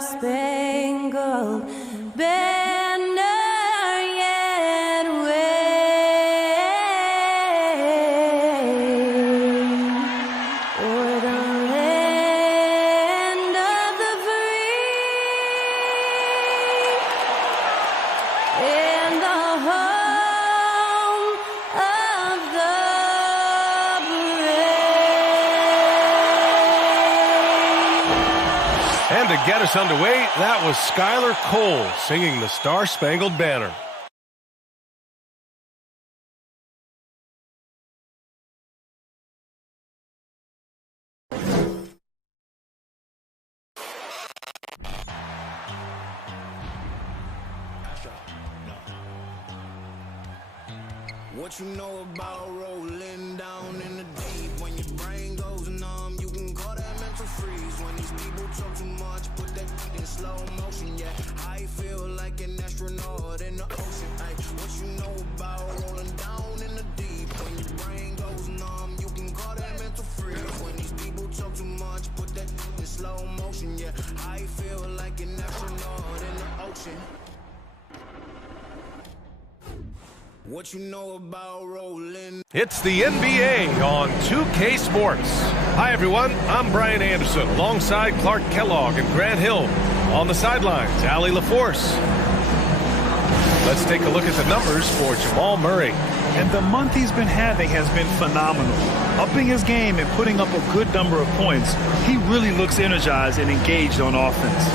star-spangled banner yet wave o'er the land of the free and the home of the brave. And to get us underway, that was Skylar Cole singing the Star-Spangled Banner. What you know about rolling down in the deep? When your brain goes numb, you can call that mental freeze. When these people talk too much, put that in slow motion. Yeah, I feel like an astronaut in the ocean. Ay, what you know about rolling down in the deep? When your brain goes numb, you can call that mental freeze. When these people talk too much, put that in slow motion. Yeah, I feel like an astronaut in the ocean. What you know about rolling? It's the NBA on 2K Sports. Hi, everyone. I'm Brian Anderson alongside Clark Kellogg and Grant Hill. On the sidelines, Allie LaForce. Let's take a look at the numbers for Jamal Murray. And the month he's been having has been phenomenal. Upping his game and putting up a good number of points, he really looks energized and engaged on offense.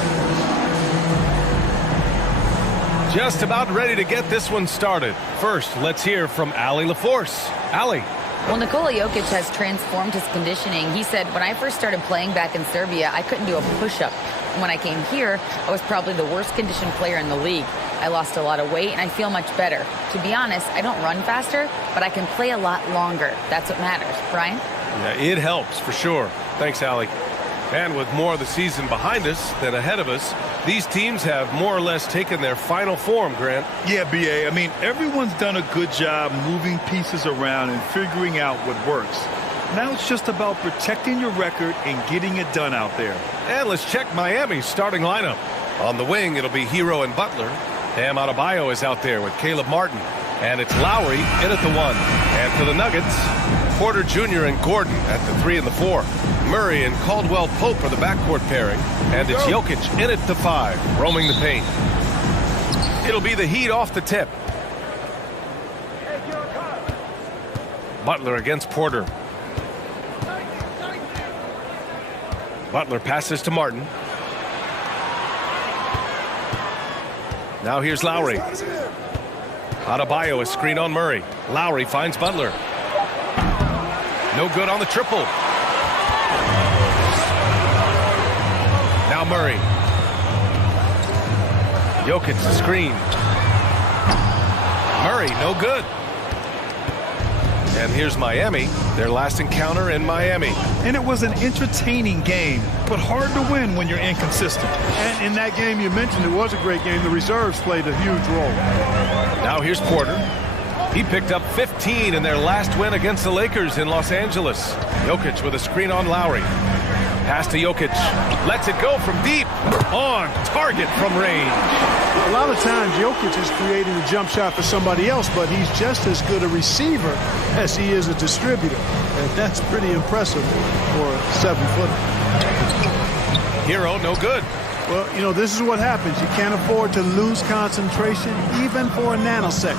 Just about ready to get this one started. First, let's hear from Allie LaForce. Allie. Well, Nikola Jokic has transformed his conditioning. He said, when I first started playing back in Serbia, I couldn't do a push-up. When I came here, I was probably the worst conditioned player in the league. I lost a lot of weight, and I feel much better. To be honest, I don't run faster, but I can play a lot longer. That's what matters. Brian? Yeah, it helps for sure. Thanks, Allie. And with more of the season behind us than ahead of us, these teams have more or less taken their final form, Grant. Yeah, B.A. I mean, everyone's done a good job moving pieces around and figuring out what works. Now it's just about protecting your record and getting it done out there. And let's check Miami's starting lineup. On the wing, it'll be Hero and Butler. Bam Adebayo is out there with Caleb Martin. And it's Lowry in at the 1. And for the Nuggets, Porter Jr. and Gordon at the 3 and the 4. Murray and Caldwell Pope are the backcourt pairing. And it's Jokic in at the 5, roaming the paint. It'll be the Heat off the tip. Butler against Porter. Butler passes to Martin. Now here's Lowry. Adebayo is screen on Murray. Lowry finds Butler. No good on the triple. Now Murray. Jokic the screen. Murray, no good. And here's Miami, their last encounter in Miami. And it was an entertaining game, but hard to win when you're inconsistent. And in that game you mentioned, it was a great game. The reserves played a huge role. Now here's Porter. He picked up 15 in their last win against the Lakers in Los Angeles. Jokic with a screen on Lowry. Pass to Jokic. Lets it go from deep. On target from range. A lot of times Jokic is creating a jump shot for somebody else, but he's just as good a receiver as he is a distributor. And that's pretty impressive for a 7-footer. Hero, no good. Well, you know, this is what happens. You can't afford to lose concentration even for a nanosecond.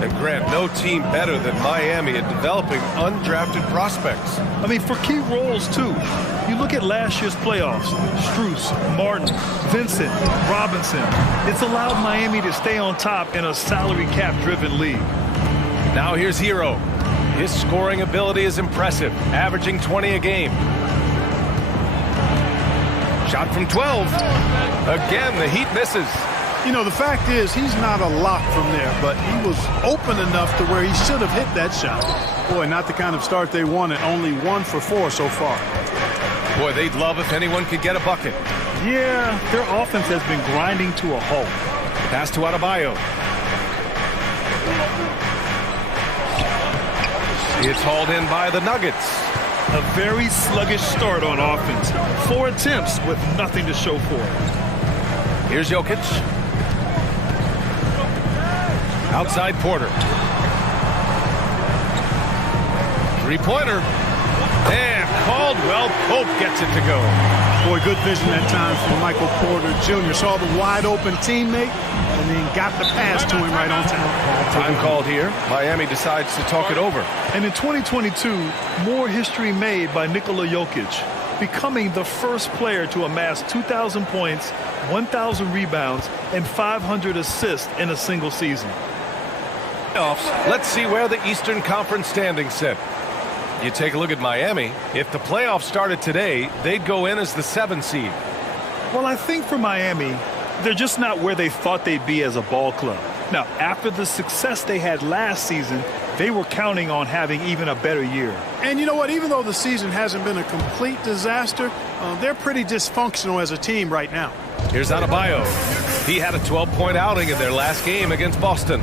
And Grant, no team better than Miami at developing undrafted prospects. I mean, for key roles, too. You look at last year's playoffs, Strus, Martin, Vincent, Robinson. It's allowed Miami to stay on top in a salary cap-driven league. Now here's Hero. His scoring ability is impressive, averaging 20 a game. Shot from 12. Again, the Heat misses. You know, the fact is he's not a lock from there, but he was open enough to where he should have hit that shot. Boy, not the kind of start they wanted. Only 1 for 4 so far. Boy, they'd love if anyone could get a bucket. Yeah, their offense has been grinding to a halt. Pass to Adebayo. It's hauled in by the Nuggets. A very sluggish start on offense. 4 attempts with nothing to show for it. Here's Jokic. Outside Porter. Three-pointer. And Caldwell Pope gets it to go. Boy, good vision that time from Michael Porter Jr. Saw the wide open teammate and then got the pass to him right on time. Time called here. Miami decides to talk it over. And in 2022, more history made by Nikola Jokic, becoming the first player to amass 2,000 points, 1,000 rebounds, and 500 assists in a single season. Let's see where the Eastern Conference standings sit. You take a look at Miami. If the playoffs started today, they'd go in as the 7th seed. Well, I think for Miami, they're just not where they thought they'd be as a ball club. Now, after the success they had last season, they were counting on having even a better year. And you know what? Even though the season hasn't been a complete disaster, they're pretty dysfunctional as a team right now. Here's Adebayo. He had a 12-point outing in their last game against Boston.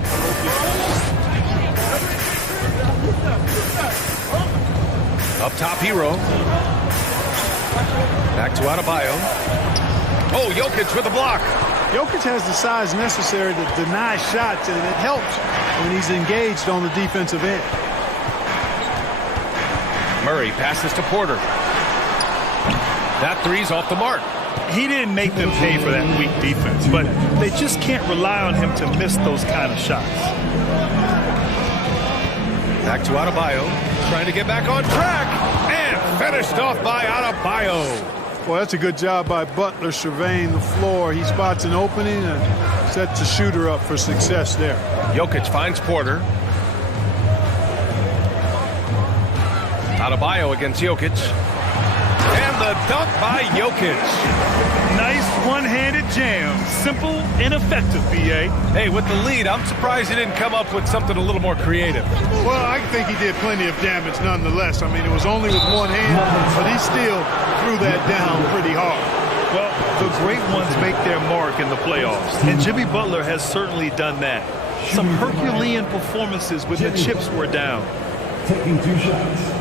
Up top, Hero. Back to Adebayo. Oh, Jokic with a block. Jokic has the size necessary to deny shots, and it helps when he's engaged on the defensive end. Murray passes to Porter. That three's off the mark. He didn't make them pay for that weak defense, but they just can't rely on him to miss those kind of shots. Back to Adebayo, trying to get back on track, and finished off by Adebayo. Well, that's a good job by Butler surveying the floor. He spots an opening and sets the shooter up for success there. Jokic finds Porter. Adebayo against Jokic. And the dunk by Jokic. Nice one-handed jam. Simple and effective, B.A. Hey, with the lead, I'm surprised he didn't come up with something a little more creative. Well, I think he did plenty of damage nonetheless. I mean, it was only with one hand, but he still threw that down pretty hard. Well, the great ones make their mark in the playoffs, and Jimmy Butler has certainly done that. Some Herculean performances when the chips were down. Taking 2 shots.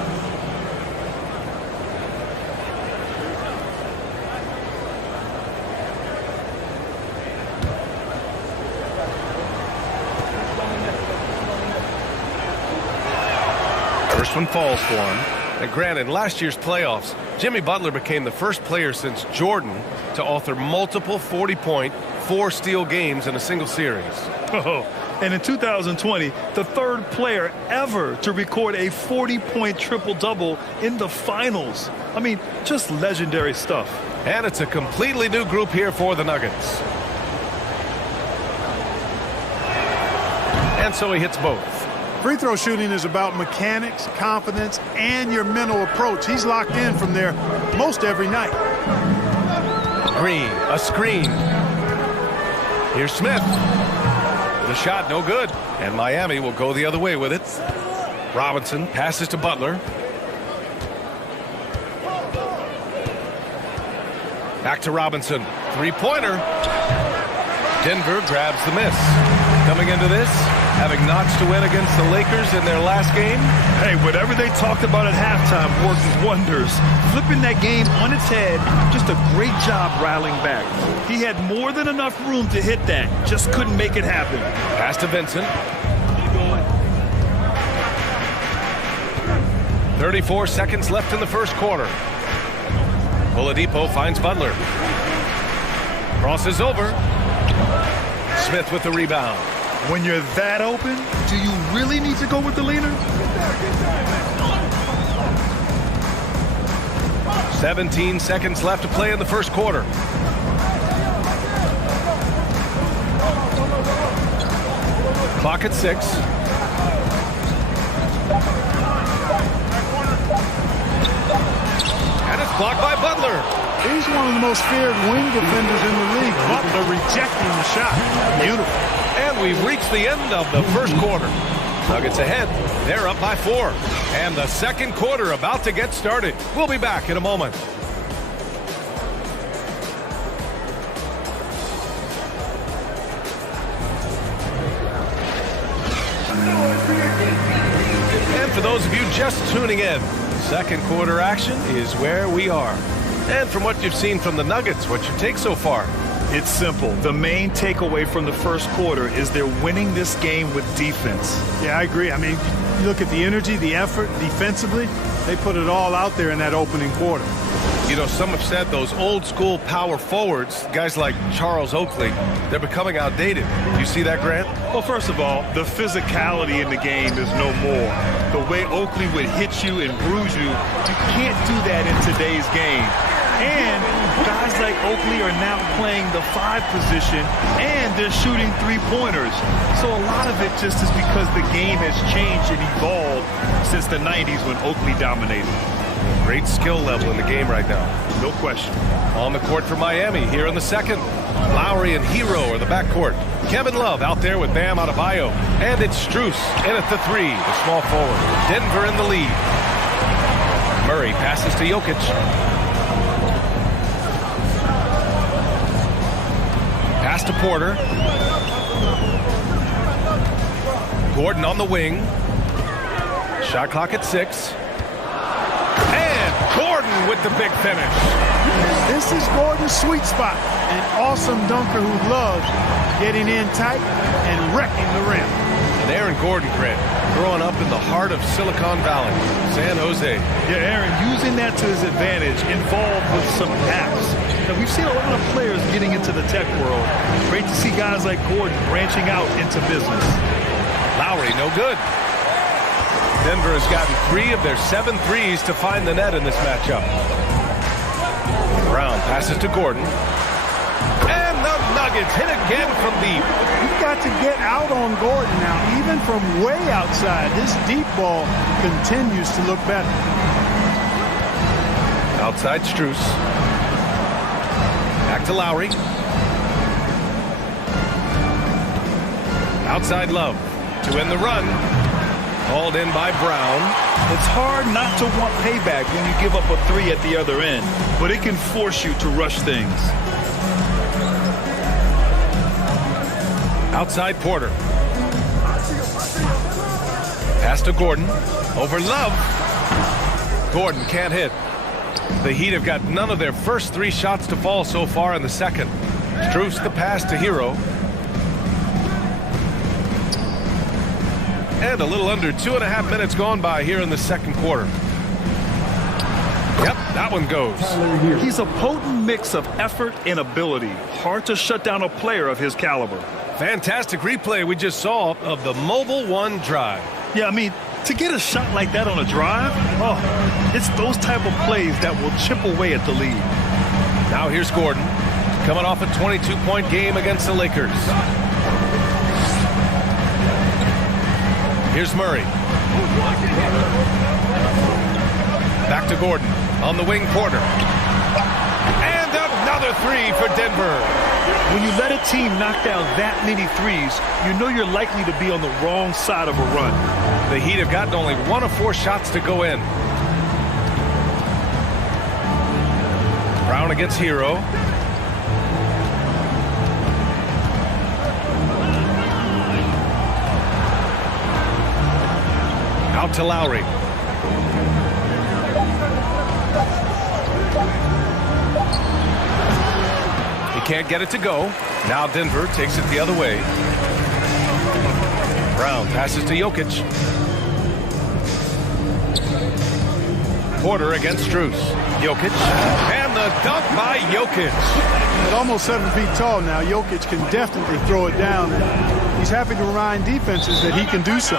First one falls for him. And granted, in last year's playoffs, Jimmy Butler became the first player since Jordan to author multiple 40-point, 4-steal games in a single series. Oh, and in 2020, the third player ever to record a 40-point triple-double in the finals. I mean, just legendary stuff. And it's a completely new group here for the Nuggets. And so he hits both. Free throw shooting is about mechanics, confidence, and your mental approach. He's locked in from there most every night. Green, a screen. Here's Smith. The shot, no good. And Miami will go the other way with it. Robinson passes to Butler. Back to Robinson. Three-pointer. Denver grabs the miss. Coming into this, having notched to win against the Lakers in their last game. Hey, whatever they talked about at halftime worked wonders. Flipping that game on its head, just a great job rallying back. He had more than enough room to hit that, just couldn't make it happen. Pass to Vincent. 34 seconds left in the first quarter. Oladipo finds Butler. Crosses over. Smith with the rebound. When you're that open, do you really need to go with the leaner? 17 seconds left to play in the first quarter. Clock at 6. And it's blocked by Butler. He's one of the most feared wing defenders in the league. Butler rejecting the shot. Beautiful. And we've reached the end of the first quarter. Nuggets ahead. They're up by 4. And the second quarter about to get started. We'll be back in a moment. And for those of you just tuning in, second quarter action is where we are. And from what you've seen from the Nuggets, what's your take so far? It's simple. The main takeaway from the first quarter is they're winning this game with defense. Yeah, I agree. I mean, you look at the energy, the effort defensively, they put it all out there in that opening quarter. You know, some have said those old school power forwards, guys like Charles Oakley, they're becoming outdated. You see that, Grant? Well, first of all, the physicality in the game is no more. The way Oakley would hit you and bruise you, you can't do that in today's game. And guys like Oakley are now playing the 5 position, and they're shooting 3-pointers. So a lot of it just is because the game has changed and evolved since the 90s when Oakley dominated. Great skill level in the game right now. No question. On the court for Miami here in the second. Lowry and Hero are the backcourt. Kevin Love out there with Bam Adebayo. And it's Strus in at the 3, the small forward. Denver in the lead. Murray passes to Jokic. Pass to Porter. Gordon on the wing. Shot clock at 6. Gordon with the big finish. This is Gordon's sweet spot. An awesome dunker who loves getting in tight and wrecking the rim. And Aaron Gordon, Grant, growing up in the heart of Silicon Valley, San Jose. Yeah, Aaron, using that to his advantage, involved with some apps. Now, we've seen a lot of players getting into the tech world. Great to see guys like Gordon branching out into business. Lowry, no good. Denver has gotten 3 of their 7 threes to find the net in this matchup. Brown passes to Gordon. And the Nuggets hit again from deep. You've got to get out on Gordon now, even from way outside. This deep ball continues to look better. Outside Strus. Back to Lowry. Outside Love to end the run. Called in by Brown. It's hard not to want payback when you give up a 3 at the other end, but it can force you to rush things. Outside Porter. Pass to Gordon. Over Love. Gordon can't hit. The Heat have got none of their first 3 shots to fall so far in the second. Strus the pass to Hero. And a little under 2.5 minutes gone by here in the second quarter. Yep, that one goes. He's a potent mix of effort and ability. Hard to shut down a player of his caliber. Fantastic replay we just saw of the Mobile One drive. Yeah, I mean, to get a shot like that on a drive, it's those type of plays that will chip away at the lead. Now here's Gordon, coming off a 22-point game against the Lakers. Here's Murray. Back to Gordon. On the wing, Porter. And another 3 for Denver. When you let a team knock down that many threes, you know you're likely to be on the wrong side of a run. The Heat have gotten only 1 of 4 shots to go in. Brown against Hero. Out to Lowry. He can't get it to go. Now Denver takes it the other way. Brown passes to Jokic. Porter against Strus. Jokic. And the dunk by Jokic. At almost 7 feet tall now, Jokic can definitely throw it down. He's happy to remind defenses that he can do so.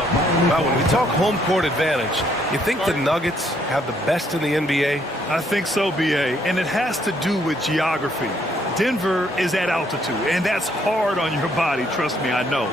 Well, when we talk home court advantage, you think the Nuggets have the best in the NBA? I think so, B.A., and it has to do with geography. Denver is at altitude, and that's hard on your body, trust me, I know.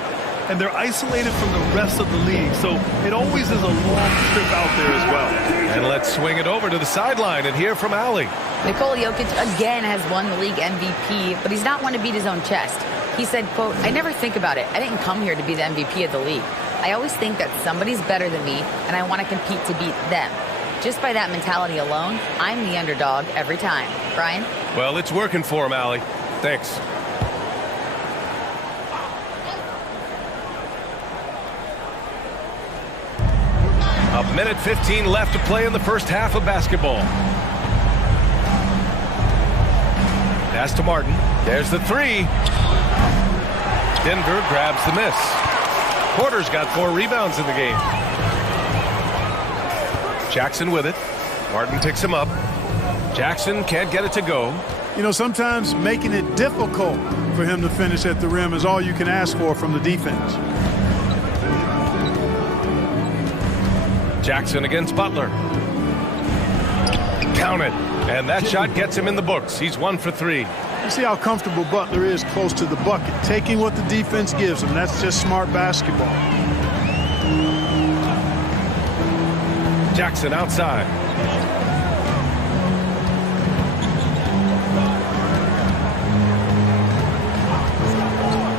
And they're isolated from the rest of the league, so it always is a long trip out there as well. And let's swing it over to the sideline and hear from Allie. Nikola Jokic again has won the league MVP, but he's not one to beat his own chest. He said, quote, "I never think about it. I didn't come here to be the MVP of the league. I always think that somebody's better than me, and I want to compete to beat them. Just by that mentality alone, I'm the underdog every time." Brian? Well, it's working for him, Allie. Thanks. A minute 15 left to play in the first half of basketball. Pass to Martin. There's the three. Denver grabs the miss. Porter's got 4 rebounds in the game. Jackson with it. Martin picks him up. Jackson can't get it to go. You know, sometimes making it difficult for him to finish at the rim is all you can ask for from the defense. Jackson against Butler. Count it. And that shot gets him in the books. He's 1 for 3. You see how comfortable Butler is close to the bucket, taking what the defense gives him. That's just smart basketball. Jackson outside.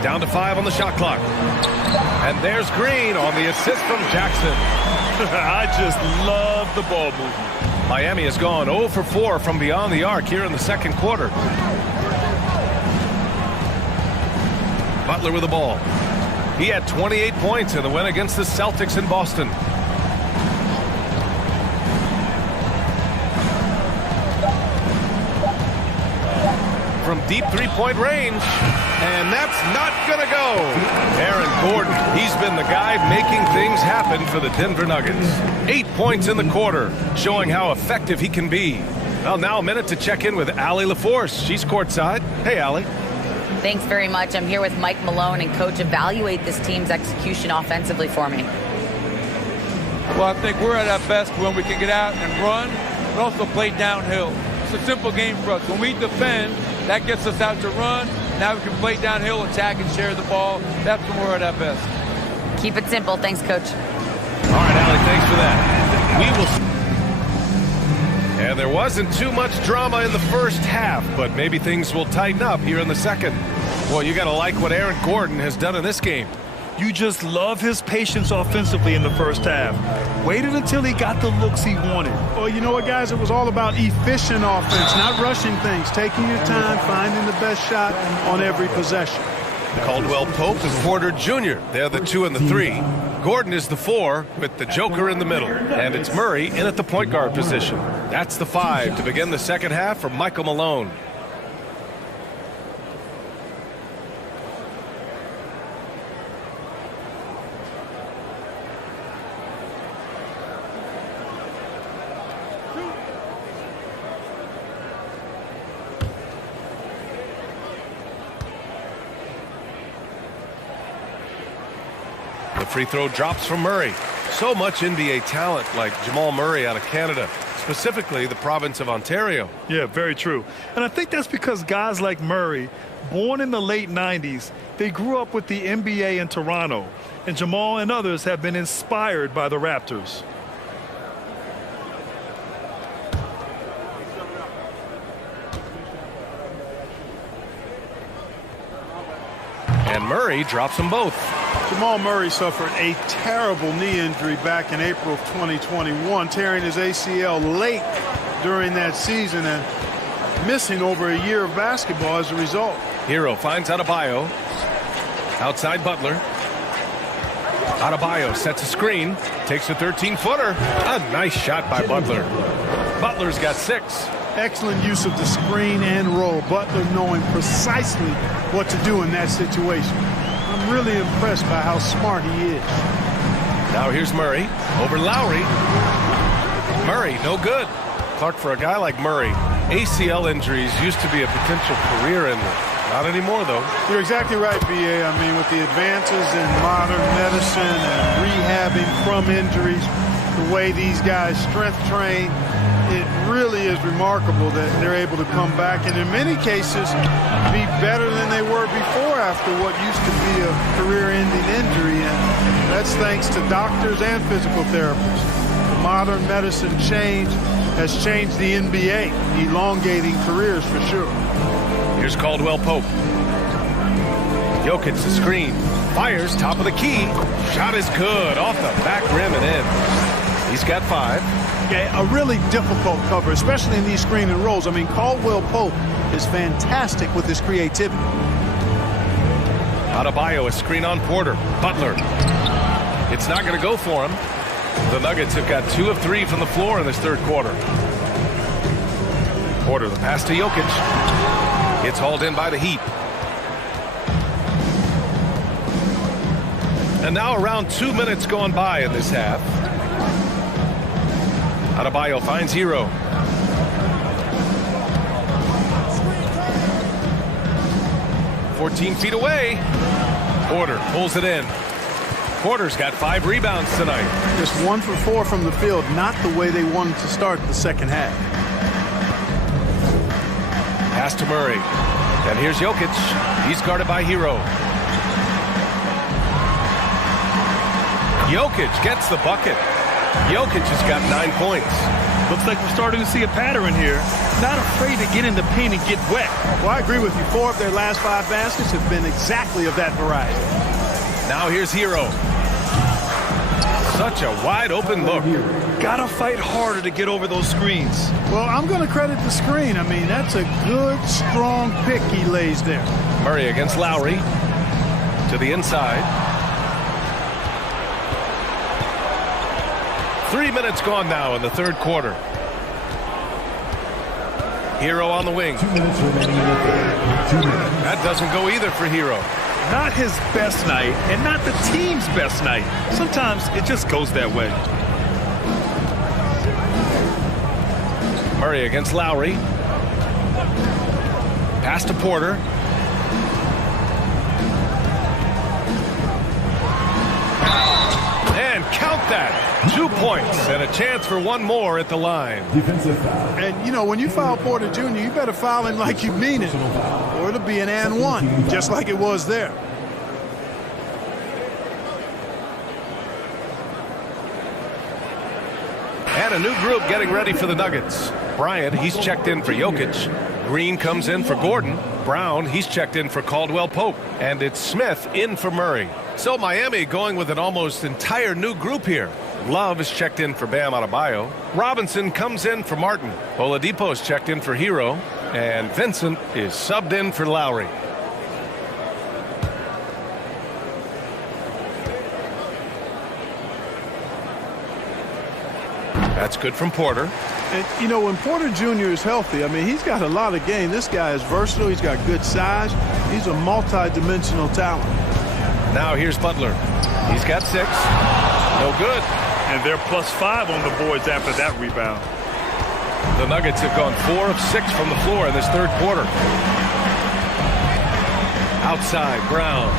Down to 5 on the shot clock. And there's Green on the assist from Jackson. I just love the ball movement. Miami has gone 0 for 4 from beyond the arc here in the second quarter. Butler with the ball. He had 28 points in the win against the Celtics in Boston. From deep three-point range, and that's not going to go. Aaron Gordon, he's been the guy making things happen for the Denver Nuggets. 8 points in the quarter, showing how effective he can be. Well, now a minute to check in with Allie LaForce. She's courtside. Hey, Allie. Thanks very much. I'm here with Mike Malone, and Coach, evaluate this team's execution offensively for me. Well, I think we're at our best when we can get out and run, but also play downhill. It's a simple game for us. When we defend, that gets us out to run. Now we can play downhill, attack, and share the ball. That's when we're at our best. Keep it simple. Thanks, Coach. All right, Allie, thanks for that. We will. And there wasn't too much drama in the first half, but maybe things will tighten up here in the second. Well, you got to like what Aaron Gordon has done in this game. You just love his patience offensively in the first half. Waited until he got the looks he wanted. Well, you know what, guys? It was all about efficient offense, not rushing things, taking your time, finding the best shot on every possession. Caldwell Pope and Porter Jr. They're the 2 and the 3. Gordon is the 4 with the Joker in the middle. And it's Murray in at the point guard position. That's the 5 to begin the second half from Michael Malone. The free throw drops from Murray. So much NBA talent like Jamal Murray out of Canada, specifically the province of Ontario. Yeah, very true. And I think that's because guys like Murray, born in the late 90s, they grew up with the NBA in Toronto. And Jamal and others have been inspired by the Raptors. And Murray drops them both. Jamal Murray suffered a terrible knee injury back in April of 2021, tearing his ACL late during that season and missing over a year of basketball as a result. Hero finds Adebayo. Outside Butler. Adebayo sets a screen. Takes a 13-footer. A nice shot by Butler. Butler's got 6. Excellent use of the screen and roll. Butler knowing precisely what to do in that situation. I'm really impressed by how smart he is. Now here's Murray over Lowry. Murray, no good. Clark, for a guy like Murray, ACL injuries used to be a potential career ender. Not anymore, though. You're exactly right, B.A. I mean, with the advances in modern medicine and rehabbing from injuries, the way these guys strength train, it really is remarkable that they're able to come back and in many cases be better than they were before after what used to be a career-ending injury, and that's thanks to doctors and physical therapists. The modern medicine change has changed the NBA, elongating careers for sure. Here's Caldwell Pope. Jokic the screen. Fires top of the key. Shot is good off the back rim and in. He's got 5. Yeah, a really difficult cover, especially in these screen and rolls. I mean, Caldwell Pope is fantastic with his creativity. Adebayo, a screen on Porter. Butler. It's not going to go for him. The Nuggets have got 2 of 3 from the floor in this third quarter. Porter, the pass to Jokic. It's hauled in by the Heat. And now around 2 minutes gone by in this half. Adebayo finds Hero. "14 feet away." Porter pulls it in. Porter's got 5 rebounds tonight. Just 1 for 4 from the field, not the way they wanted to start the second half. Pass to Murray. And here's Jokic. He's guarded by Hero. Jokic gets the bucket. Jokic has got 9 points. Looks like we're starting to see a pattern here. Not afraid to get in the paint and get wet. Well, I agree with you. 4 of their last 5 baskets have been exactly of that variety. Now here's Hero. Such a wide open look. Gotta fight harder to get over those screens. Well, I'm going to credit the screen. I mean, that's a good, strong pick he lays there. Murray against Lowry. To the inside. 3 minutes gone now in the third quarter. Hero on the wing. 2 minutes remaining in the third. 2 minutes. That doesn't go either for Hero. Not his best night, and not the team's best night. Sometimes it just goes that way. Murray against Lowry. Pass to Porter. And count that. 2 points and a chance for one more at the line. Defensive foul. And, you know, when you foul Porter Jr., you better foul him like you mean it, or it'll be an and one, just like it was there. And a new group getting ready for the Nuggets. Bryant, he's checked in for Jokic. Green comes in for Gordon. Brown, he's checked in for Caldwell Pope. And it's Smith in for Murray. So Miami going with an almost entire new group here. Love is checked in for Bam Adebayo. Robinson comes in for Martin. Oladipo's checked in for Hero. And Vincent is subbed in for Lowry. That's good from Porter. And, you know, when Porter Jr. is healthy, I mean, he's got a lot of game. This guy is versatile. He's got good size. He's a multi-dimensional talent. Now here's Butler. He's got 6. No good. And they're +5 on the boards after that rebound. The Nuggets have gone 4 of 6 from the floor in this third quarter. Outside, Brown.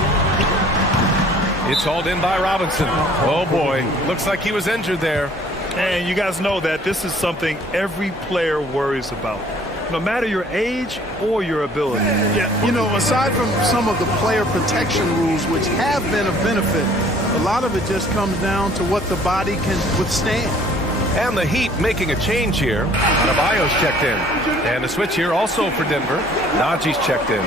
It's hauled in by Robinson. Oh, boy. Looks like he was injured there. And you guys know that this is something every player worries about, no matter your age or your ability. Yeah, you know, aside from some of the player protection rules, which have been of benefit, a lot of it just comes down to what the body can withstand. And the Heat making a change here. Adebayo's checked in. And a switch here also for Denver. Najee's checked in.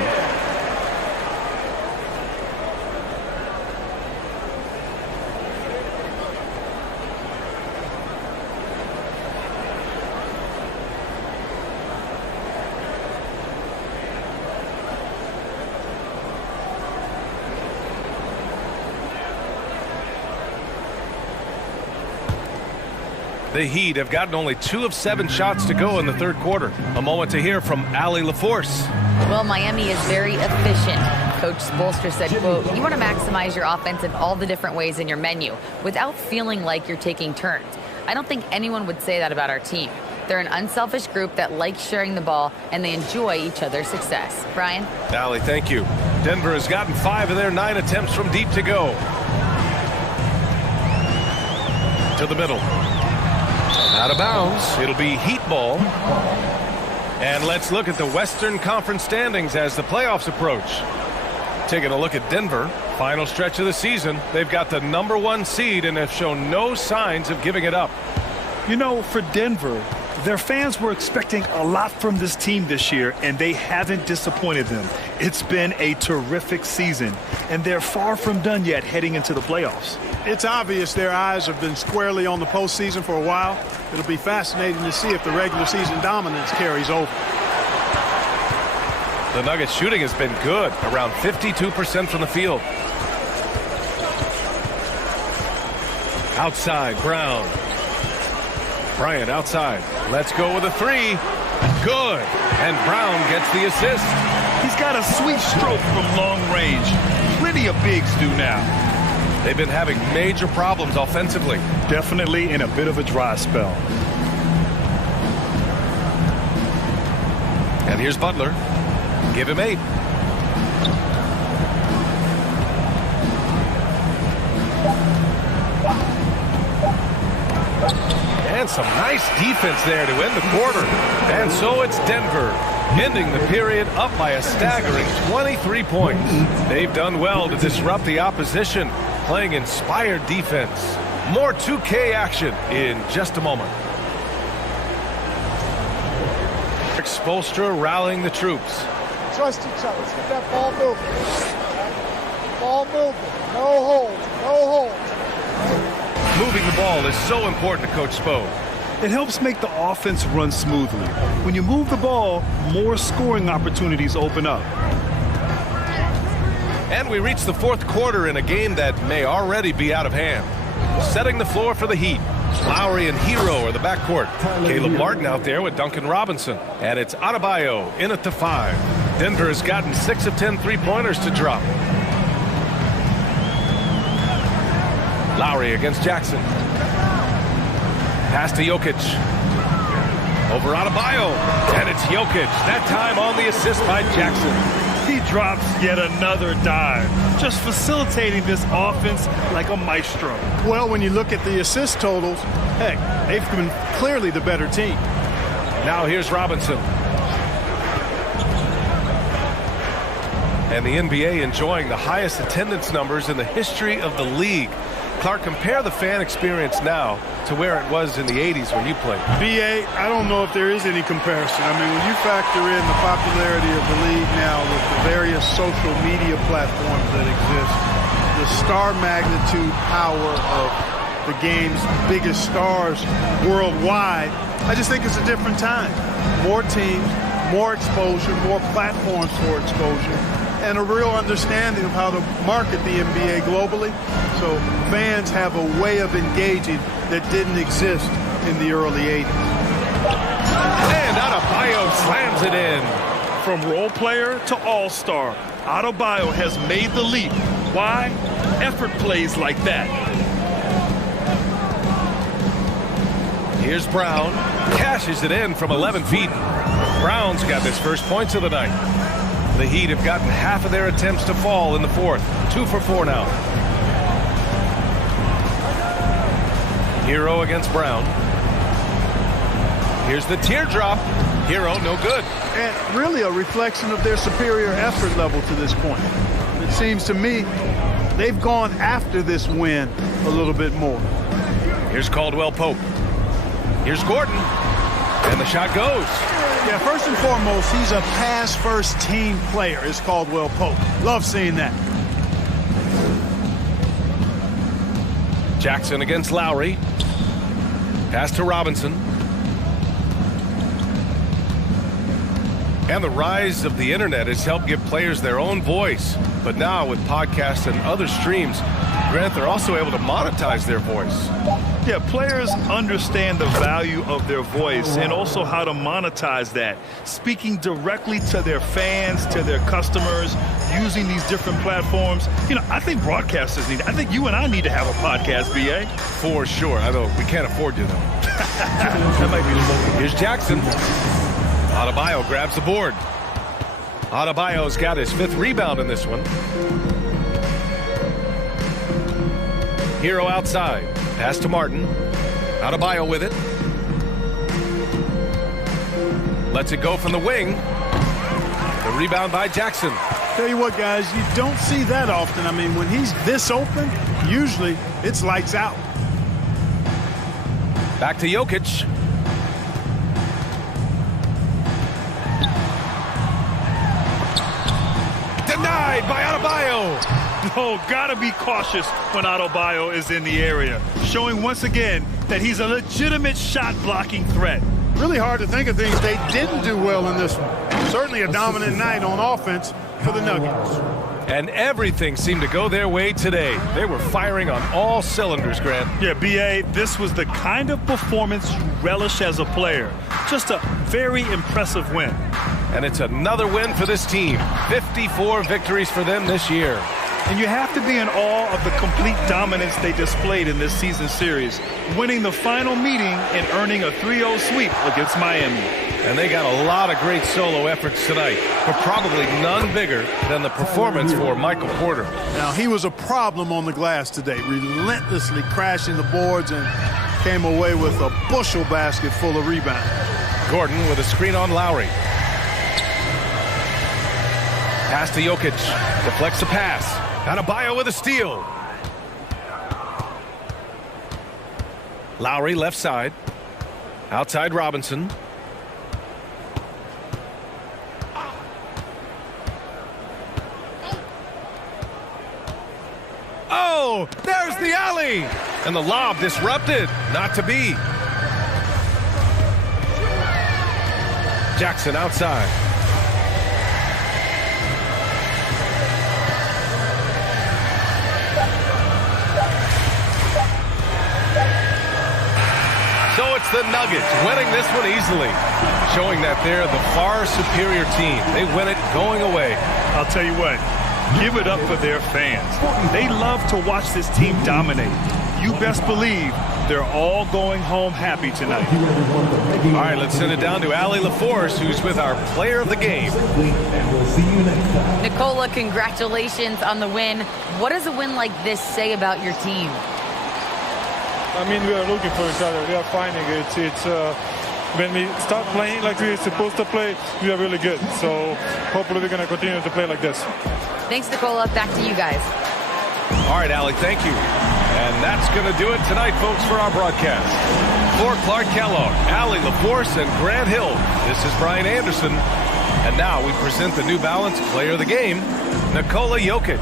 The Heat have gotten only 2 of 7 shots to go in the third quarter. A moment to hear from Allie LaForce. Well, Miami is very efficient. Coach Spoelstra said, quote, "You want to maximize your offense in all the different ways in your menu without feeling like you're taking turns." I don't think anyone would say that about our team. They're an unselfish group that likes sharing the ball, and they enjoy each other's success. Brian? Allie, thank you. Denver has gotten 5 of their 9 attempts from deep to go. To the middle. Out of bounds. It'll be Heat ball. And let's look at the Western Conference standings as the playoffs approach. Taking a look at Denver. Final stretch of the season. They've got the #1 seed and have shown no signs of giving it up. You know, for Denver, their fans were expecting a lot from this team this year, and they haven't disappointed them. It's been a terrific season, and they're far from done yet heading into the playoffs. It's obvious their eyes have been squarely on the postseason for a while. It'll be fascinating to see if the regular season dominance carries over. The Nuggets shooting has been good, around 52% from the field. Outside, Brown. Bryant outside. Let's go with a 3. Good. And Brown gets the assist. He's got a sweet stroke from long range. Plenty of bigs do now. They've been having major problems offensively. Definitely in a bit of a dry spell. And here's Butler. Give him 8. And some nice defense there to end the quarter. And so it's Denver, ending the period up by a staggering 23 points. They've done well to disrupt the opposition, playing inspired defense. More 2K action in just a moment. Spoelstra rallying the troops. Trust each other. Let's get that ball moving. Ball moving. No holds. No holds. Moving the ball is so important to Coach Spo. It helps make the offense run smoothly. When you move the ball, more scoring opportunities open up. And we reach the fourth quarter in a game that may already be out of hand. Setting the floor for the Heat. Lowry and Hero are the backcourt. Caleb Martin out there with Duncan Robinson. And it's Adebayo in at the 5. Denver has gotten 6 of 10 three-pointers to drop. Lowry against Jackson. Pass to Jokic. Over Adebayo. And it's Jokic. That time on the assist by Jackson. He drops yet another dive, just facilitating this offense like a maestro. Well, when you look at the assist totals, heck, they've been clearly the better team. Now here's Robinson. And the NBA enjoying the highest attendance numbers in the history of the league. Clark, compare the fan experience now to where it was in the 80s when you played. BA, I don't know if there is any comparison. I mean, when you factor in the popularity of the league now with the various social media platforms that exist, the star magnitude power of the game's biggest stars worldwide, I just think it's a different time. More teams, more exposure, more platforms for exposure, and a real understanding of how to market the NBA globally. So fans have a way of engaging that didn't exist in the early 80s. And Adebayo slams it in. From role player to all-star, Adebayo has made the leap. Why? Effort plays like that. Here's Brown. Cashes it in from 11 feet. Brown's got his first points of the night. The Heat have gotten half of their attempts to fall in the fourth. 2 for 4 now. Hero against Brown. Here's the teardrop. Hero, no good. And really a reflection of their superior effort level to this point. It seems to me they've gone after this win a little bit more. Here's Caldwell Pope. Here's Gordon. And the shot goes. Yeah, first and foremost, he's a pass-first team player, is Caldwell Pope. Love seeing that. Jackson against Lowry. Pass to Robinson. And the rise of the internet has helped give players their own voice. But now with podcasts and other streams, Grant, they're also able to monetize their voice. Yeah, players understand the value of their voice and also how to monetize that. Speaking directly to their fans, to their customers, using these different platforms. You know, I think broadcasters need, I think you and I need to have a podcast, BA. For sure. I know we can't afford you, though. That might be the most. Here's Jackson. Adebayo grabs the board. Adebayo's got his 5th rebound in this one. Hero outside. Pass to Martin. Adebayo with it. Lets it go from the wing. The rebound by Jackson. Tell you what, guys, you don't see that often. I mean, when he's this open, usually it's lights out. Back to Jokic. Denied by Adebayo. Oh, gotta be cautious when Adebayo is in the area, showing once again that he's a legitimate shot-blocking threat. Really hard to think of things they didn't do well in this one. Certainly a dominant night on offense for the Nuggets. And everything seemed to go their way today. They were firing on all cylinders, Grant. Yeah, BA, this was the kind of performance you relish as a player. Just a very impressive win. And it's another win for this team. 54 victories for them this year. And you have to be in awe of the complete dominance they displayed in this season series, winning the final meeting and earning a 3-0 sweep against Miami. And they got a lot of great solo efforts tonight, but probably none bigger than the performance for Michael Porter. Now, he was a problem on the glass today, relentlessly crashing the boards and came away with a bushel basket full of rebounds. Gordon with a screen on Lowry. Pass to Jokic. Deflects the pass. Adebayo with a steal. Lowry left side. Outside Robinson. Oh, there's the alley. And the lob disrupted. Not to be. Jackson outside. So it's the Nuggets winning this one easily, showing that they're the far superior team. They win it going away. I'll tell you what, give it up for their fans. They love to watch this team dominate. You best believe they're all going home happy tonight. All right, let's send it down to Allie LaForce, who's with our player of the game. Nikola, congratulations on the win. What does a win like this say about your team? I mean, we are looking for each other. We are finding it. It's when we start playing like we're supposed to play, we are really good. So hopefully we're going to continue to play like this. Thanks, Nikola. Back to you guys. All right, Allie, thank you. And that's going to do it tonight, folks, for our broadcast. For Clark Kellogg, Allie LaForce, and Grant Hill, this is Brian Anderson. And now we present the New Balance player of the game, Nikola Jokic.